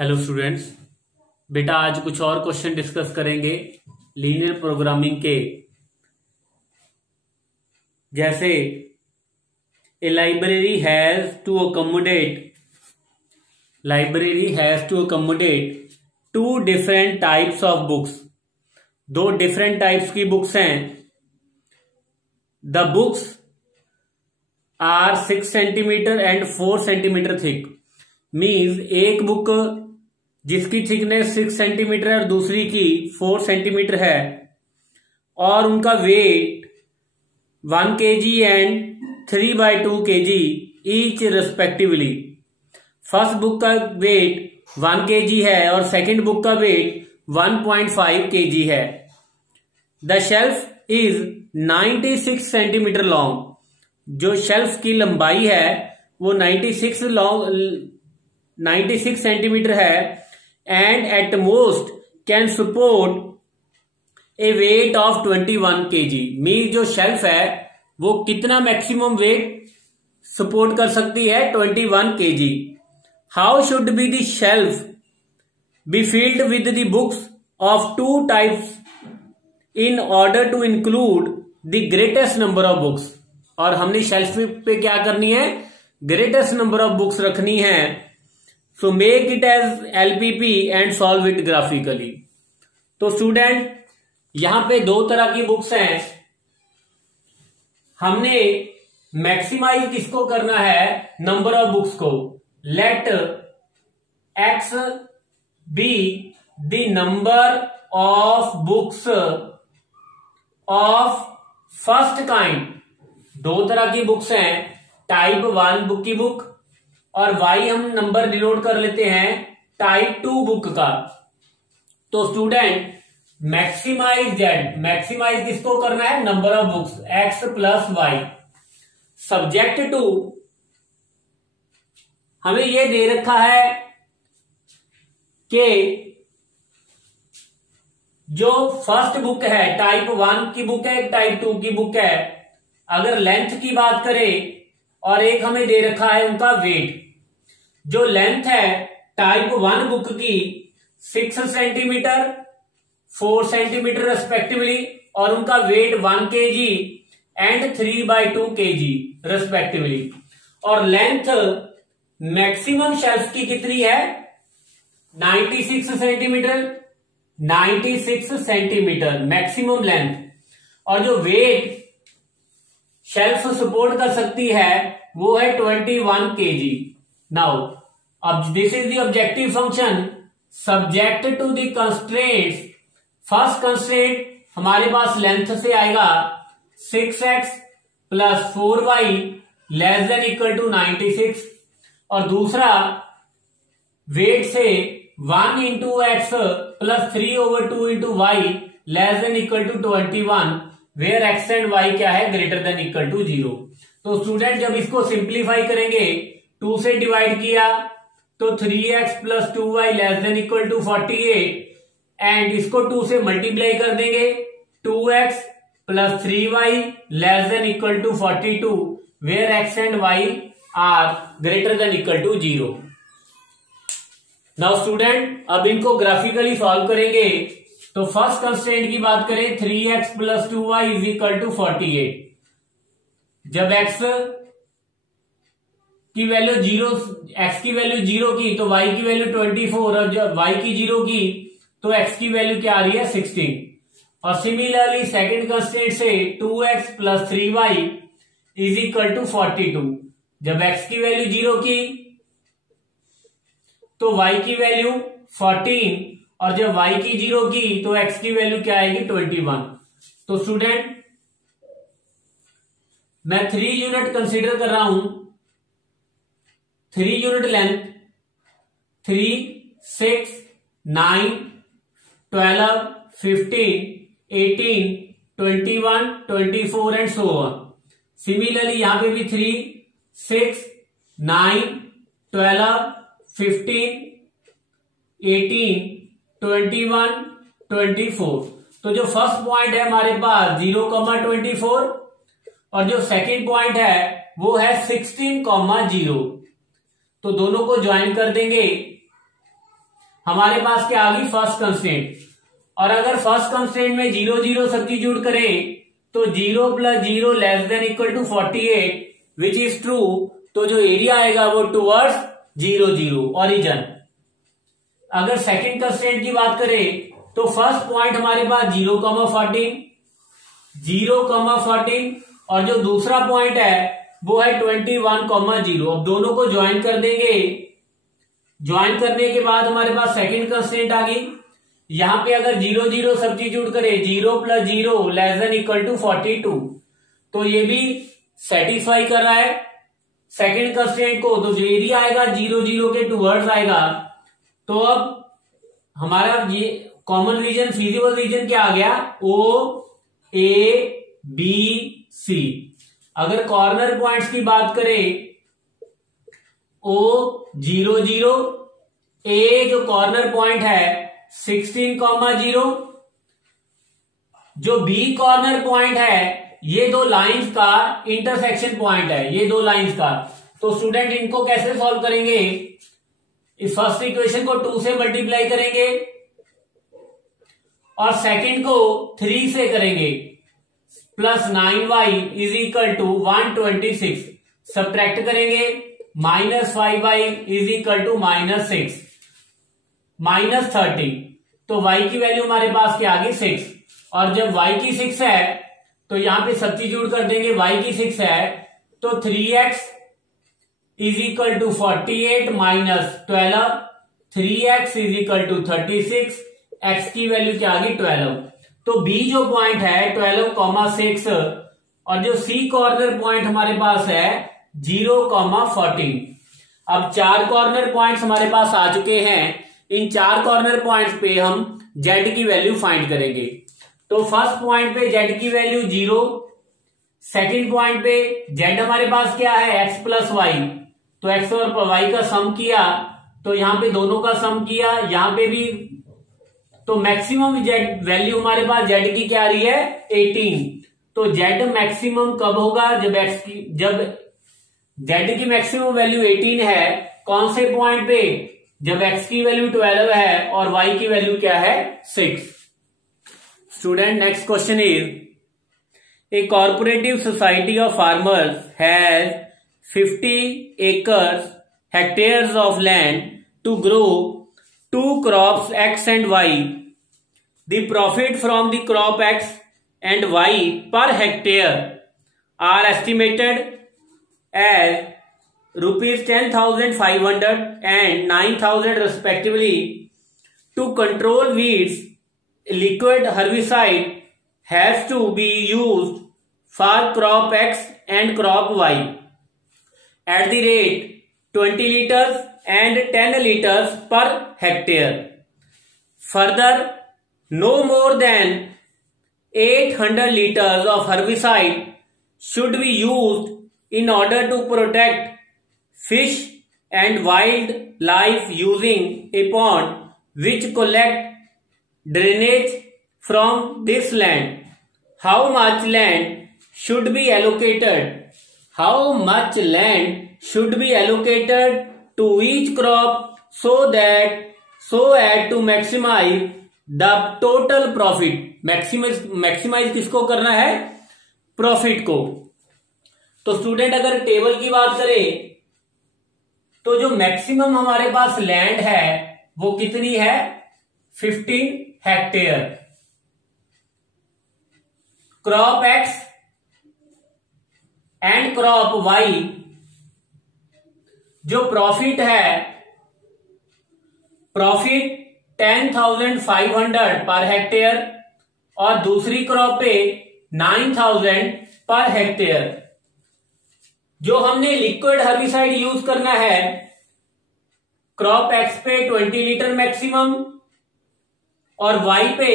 Hello students, बेटा आज कुछ और क्वेश्चन डिस्कस करेंगे लीनियर प्रोग्रामिंग के। जैसे a library has to accommodate two different types of books. दो डिफरेंट टाइप्स की बुक्स हैं। The books are 6 centimetre and 4 centimetre thick. Means एक बुक जिसकी थिकनेस 6 सेंटीमीटर है और दूसरी की 4 सेंटीमीटर है, और उनका weight 1 kg and 3/2 kg each respectively. First book का वेट 1 kg है और सेकंड बुक का वेट 1.5 kg है। The shelf is 96 centimetre long. जो शेल्फ की लंबाई है वो 96 सेंटीमीटर है, and at most can support A weight of 21 kg। Mean जो शेल्फ है वो कितना मैक्सिमम वेट सपोर्ट कर सकती है? 21 kg। How should be the shelf be filled with the books of two types in order to include the greatest number of books. और हमने shelf पे क्या करनी है? ग्रेटेस्ट नंबर ऑफ बुक्स रखनी है। So make it as LPP and solve it graphically. तो student यहां पे दो तरह की बुक्स हैं। हमने मैक्सिमाइज किसको करना है? नंबर ऑफ बुक्स को। Let x be the number of books of first kind. दो तरह की बुक्स हैं, टाइप 1 बुक की बुक, और y हम नंबर डिनोट कर लेते हैं टाइप 2 बुक का। तो स्टूडेंट मैक्सिमाइज जेड, मैक्सिमाइज किसको करना है? Number of books x plus y. Subject to हमें यह दे रखा है कि जो फर्स्ट बुक है टाइप 1 की बुक है, टाइप 2 की बुक है। अगर लेंथ की बात करें और एक हमें दे रखा है उनका वेट। जो लेंथ है टाइप 1 बुक की 6 सेंटीमीटर 4 सेंटीमीटर रेस्पेक्टिवली, और उनका weight 1 kg and 3/2 kg respectively. और लेंथ मैक्सिमम शेल्फ की कितनी है? 96 सेंटीमीटर। 96 centimetre maximum length. और जो वेट शेल्फ सपोर्ट कर सकती है वो है 21 kg। नाउ अब this is the objective function subject to the constraints. First constraint हमारे पास लेंथ से आएगा 6x plus 4y less than equal to 96, और दूसरा वेट से 1 into x plus 3/2 into y less than equal to 21, where x and y क्या है? Greater than equal to 0। तो स्टूडेंट जब इसको सिंप्लीफाई करेंगे, 2 से डिवाइड किया तो 3x plus 2y less than equal to 48, and इसको 2 से मल्टीप्लाई कर देंगे 2x plus 3y less than equal to 42, where x and y are greater than equal to 0। Now student अब इनको ग्राफिकली सॉल्व करेंगे। तो फर्स्ट कंस्ट्रेंट की बात करें 3x plus 2y is equal to 48। जब x की वैल्यू 0, x की वैल्यू 0 की तो y की वैल्यू 24, और जब y की 0 की तो x की वैल्यू क्या आ रही है? 16। और सिमिलरली सेकंड कंस्ट्रेंट से 2x plus 3y is equal to 42। जब x की वैल्यू 0 की तो y की वैल्यू 14, और जब y की 0 की तो x की वैल्यू क्या आएगी? 21। तो स्टूडेंट मैं 3 यूनिट कंसीडर कर रहा हूं। 3 unit length 3, 6, 9, 12, 15, 18, 21, 24 and so on. Similarly यहां पे भी 3, 6, 9, 12, 15, 18, 21, 24। तो जो फर्स्ट पॉइंट है हमारे पास 0,24, और जो सेकंड पॉइंट है वो है 16,0। तो दोनों को ज्वाइन कर देंगे हमारे पास क्या आ गई फर्स्ट कंस्ट्रेंट। और अगर फर्स्ट कंस्ट्रेंट में 0 0 सब्स्टिट्यूट करें तो 0 + 0 <= 48 विच इज ट्रू। तो जो एरिया आएगा वो टुवर्ड्स 0 0 ओरिजिन। अगर सेकंड कंस्ट्रेंट की बात करें तो फर्स्ट पॉइंट हमारे पास 0,14 और जो दूसरा पॉइंट है वो है 21,0। अब दोनों को ज्वाइन कर देंगे। ज्वाइन करने के बाद हमारे पास सेकंड कंस्ट्रेंट आ गई। यहां पे अगर 0 0 सब्स्टिट्यूट करें 0 + 0 <= 42 तो ये भी सेटिस्फाई कर रहा है सेकंड कंस्ट्रेंट को। तो जो एरिया आएगा 0 0 के टुवर्ड्स आएगा। तो अब हमारा ये कॉमन रीजन फिजिबल रीजन क्या आ गया OABC। अगर कॉर्नर पॉइंट्स की बात करें O0 0 A जो कॉर्नर पॉइंट है 16,0 जो B कॉर्नर पॉइंट है ये दो लाइंस का इंटरसेक्शन पॉइंट है ये दो लाइंस का। तो स्टूडेंट इनको कैसे सॉल्व करेंगे। इस फर्स्ट इक्वेशन को 2 से मल्टीप्लाई करेंगे और सेकंड को 3 से करेंगे प्लस 9y = 126 सब्ट्रैक्ट करेंगे -5y = -6 -30। तो y की वैल्यू हमारे पास क्या आ गई 6। और जब y की 6 है तो यहां पे सब्स्टिट्यूट कर देंगे y की 6 है तो 3x = 48 - 12 3x = 36 x की वैल्यू क्या आ गई 12। तो b जो पॉइंट है 12,6 और जो c कॉर्नर पॉइंट हमारे पास है 0,14। अब 4 कॉर्नर पॉइंट्स हमारे पास आ चुके हैं। इन 4 कॉर्नर पॉइंट्स पे हम z की वैल्यू फाइंड करेंगे। तो फर्स्ट पॉइंट पे z की वैल्यू 0, सेकंड पॉइंट पे z हमारे पास क्या है x + y। तो x और y का सम किया तो यहां पे दोनों का सम किया यहां पे भी। तो मैक्सिमम z वैल्यू हमारे पास z की क्या आ रही है 18। तो z मैक्सिमम कब होगा जब z की मैक्सिमम वैल्यू 18 है कौन से पॉइंट पे जब x की वैल्यू 12 है और y की वैल्यू क्या है 6। Student next question is a cooperative society of farmers has 50 hectares of land to grow 2 crops x and y. The profit from the crop x and y per hectare are estimated as rupees 10,500 and 9,000 respectively. To control weeds, liquid herbicide has to be used for crop x and crop y at the rate 20 liters and 10 liters per hectare. Further, no more than 800 liters of herbicide should be used in order to protect fish and wildlife using a pond which collect drainage from this land. How much land should be allocated? How much land should be allocated to each crop so as to maximize the total profit. Maximize किसको करना है profit को। तो student अगर table की बात करें तो जो मैक्सिमम हमारे पास लैंड है वो कितनी है 15 hectare. Crop x and crop y जो प्रॉफिट है प्रॉफिट 10,500 पर हेक्टेयर और दूसरी क्रॉप पे 9,000 पर हेक्टेयर। जो हमने लिक्विड हर्बिसाइड यूज करना है क्रॉप एक्स पे 20 लीटर मैक्सिमम और वाई पे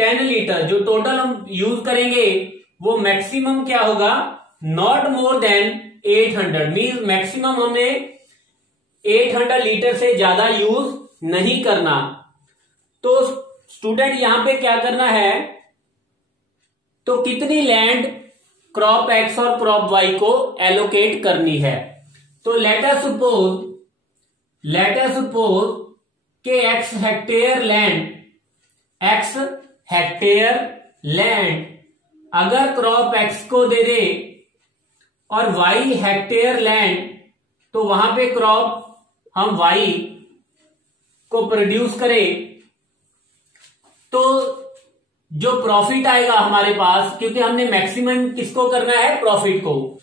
10 लीटर जो टोटल हम यूज करेंगे वो मैक्सिमम क्या होगा not more than 800 mean maximum हमें 800 लीटर से ज्यादा यूज नहीं करना। तो स्टूडेंट यहां पे क्या करना है तो कितनी लैंड क्रॉप एक्स और क्रॉप वाई को एलोकेट करनी है। तो लेट अस सपोज कि x हेक्टेयर लैंड अगर क्रॉप x को दे दे और y हेक्टेयर लैंड, तो वहां पे क्रॉप हम y को प्रोड्यूस करें, तो जो प्रॉफिट आएगा हमारे पास, क्योंकि हमने मैक्सिमम किसको करना है, प्रॉफिट को,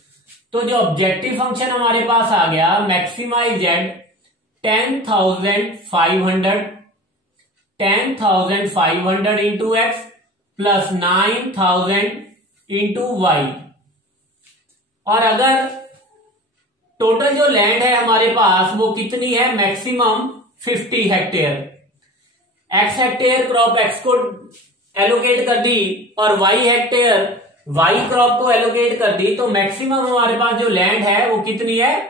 तो जो ऑब्जेक्टिव फंक्शन हमारे पास आ गया maximize at 10,500 into x plus 9,000 into y. और अगर टोटल जो लैंड है हमारे पास वो कितनी है, maximum 50 hectare. X hectare crop x को एलोकेट कर दी और वाई हेक्टेयर वाई क्रॉप को एलोकेट कर दी, तो मैक्सिमम हमारे पास जो लैंड है वो कितनी है,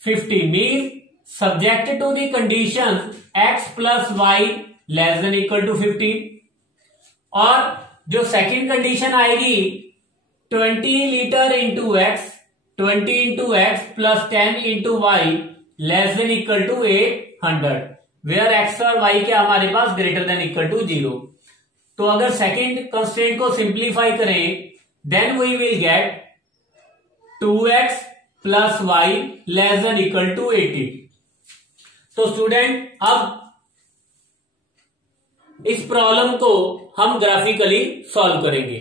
50। Mean subject to the condition x plus y less than equal to 50। और जो सेकंड कंडीशन आएगी 20 litre into x, 20 into x plus 10 into y less than equal to 800, where x और वाई के हमारे पास ग्रेटर देन इक्वल टू 0। तो अगर second constraint को सिंप्लीफाई करें, then we will get 2x plus y less than equal to 80। तो student अब इस प्रॉब्लम को हम ग्राफिकली सॉल्व करेंगे।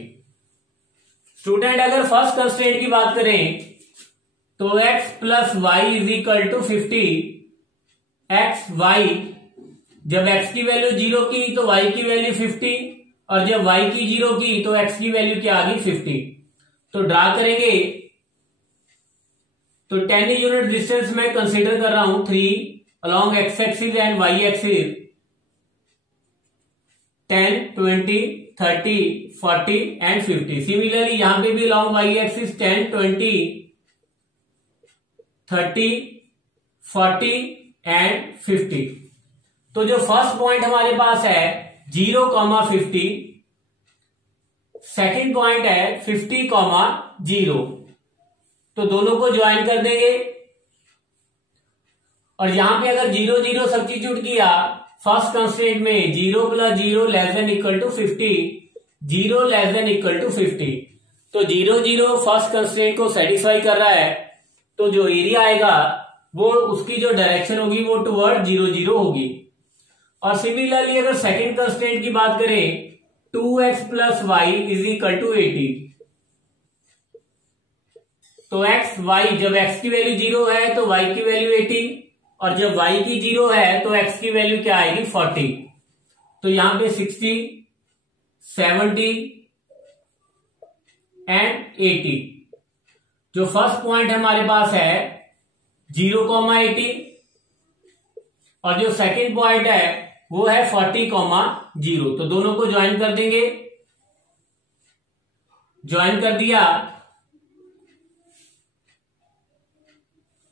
स्टूडेंट अगर फर्स्ट कंस्ट्रेंट की बात करें तो x plus y is equal to 50। X y, जब x की वैल्यू 0 की तो y की वैल्यू 50, और जब y की 0 की तो x की वैल्यू क्या आ गई, 50। तो ड्रा करेंगे तो 10 यूनिट डिस्टेंस में कंसीडर कर रहा हूं 3 along x axis and y axis, 10, 20, 30, 40 and 50। Similarly यहां पे भी अलॉन्ग y एक्सिस 10, 20, 30, 40 एंड 50। तो जो फर्स्ट पॉइंट हमारे पास है 0,50, सेकेंड पॉइंट है 50,0, तो दोनों को ज्वाइन कर देंगे। और यहां पे अगर 0, 0 सब्स्टिट्यूट किया फर्स्ट कंस्ट्रेंट में, 0 plus 0 less than equal to 50, 0 less than equal to 50, तो 0, 0 फर्स्ट कंस्ट्रेंट को सेटिस्फाई कर रहा है, तो जो एरिया आएगा वो उसकी जो डायरेक्शन होगी वो टुवर्ड 0, 0 होगी। और सिमिलरली अगर सेकेंड कंस्ट्रेंट की बात करें 2x plus y is equal to 80, तो x y, जब x की वैल्यू 0 है तो y की वैल्यू 80, और जब y की 0 है तो x की वैल्यू क्या आएगी, 40। तो यहां पे 60, 70 एंड 80। जो फर्स्ट पॉइंट हमारे पास है 0,80, और जो सेकेंड पॉइंट है वो है 40,0, तो दोनों को ज्वाइन कर देंगे। ज्वाइन कर दिया,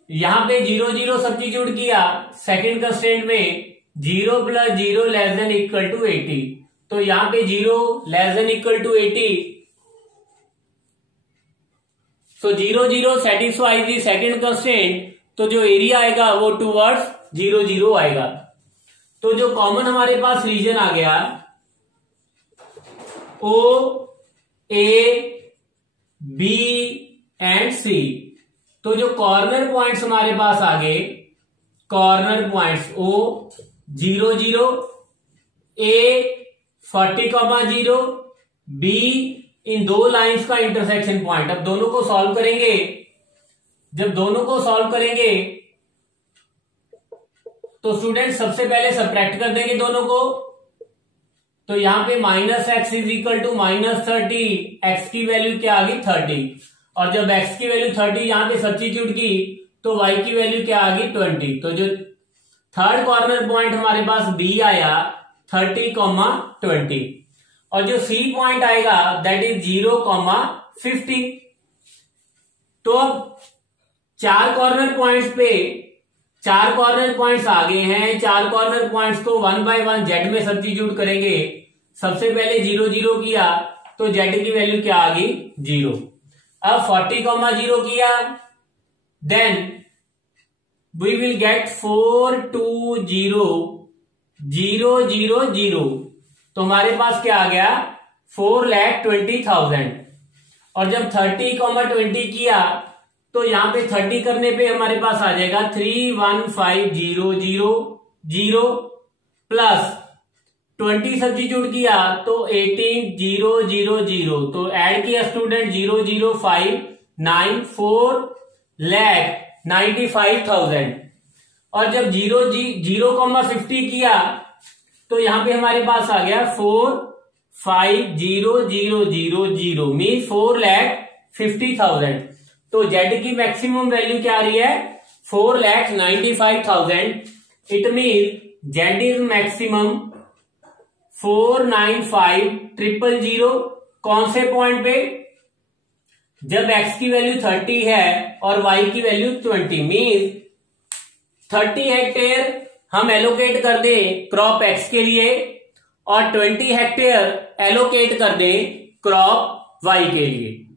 यहां पे 0, 0 सब्स्टिट्यूट किया सेकेंड कंस्ट्रेंट में, 0 plus 0 less than equal to 80, तो यहां पे 0 लेस देन इक्वल टू 80, तो 0, 0 सेटिस्फाई दी सेकेंड कंस्ट्रेंट, तो जो एरिया आएगा वो टुवर्ड्स 0, 0 आएगा। तो जो कॉमन हमारे पास रीजन आ गया O, A, B and C, तो जो कॉर्नर पॉइंट्स हमारे पास आ गए, corner points O 0, 0, A 40,0, B इन दो लाइंस का इंटरसेक्शन पॉइंट। अब दोनों को सॉल्व करेंगे, जब दोनों को सॉल्व करेंगे तो स्टूडेंट सबसे पहले सब्ट्रैक्ट कर देंगे दोनों को, तो यहां पे -x is equal to -30, x की वैल्यू क्या आ गई, 30, और जब x की वैल्यू 30 यहां पे सब्स्टिट्यूट की तो y की वैल्यू क्या आ गई, 20। तो जो थर्ड कॉर्नर पॉइंट हमारे पास B आया 30,20, और जो C पॉइंट आएगा दैट इज 0,50। तो अब चार कॉर्नर पॉइंट्स आ गए हैं, चार कॉर्नर पॉइंट्स को 1 बाय 1 z में सब्स्टिट्यूट करेंगे। सबसे पहले 0, 0 किया तो z की वैल्यू क्या आ गई, 0। अब 40,0 किया, देन वी विल गेट 420 000, तो हमारे पास क्या आ गया 4,20,000। और जब 30,20 किया तो यहां पे 30 करने पे हमारे पास आ जाएगा 315,000 प्लस 20 सब्स्टिट्यूट किया तो 18,000, तो ऐड किया स्टूडेंट 0,059,4,95,000। और जब 0,50 किया तो यहां पे हमारे पास आ गया 4,50,000 मीन 4,50,000। तो जेड की मैक्सिमम वैल्यू क्या आ रही है 4,95,000। It mean Z is maximum 4,95,000। कौन से पॉइंट पे, जब x की वैल्यू 30 है और y की वैल्यू 20, मीन 30 हेक्टेयर हम एलोकेट कर दे क्रॉप x के लिए और 20 हेक्टेयर एलोकेट कर दे क्रॉप y के लिए।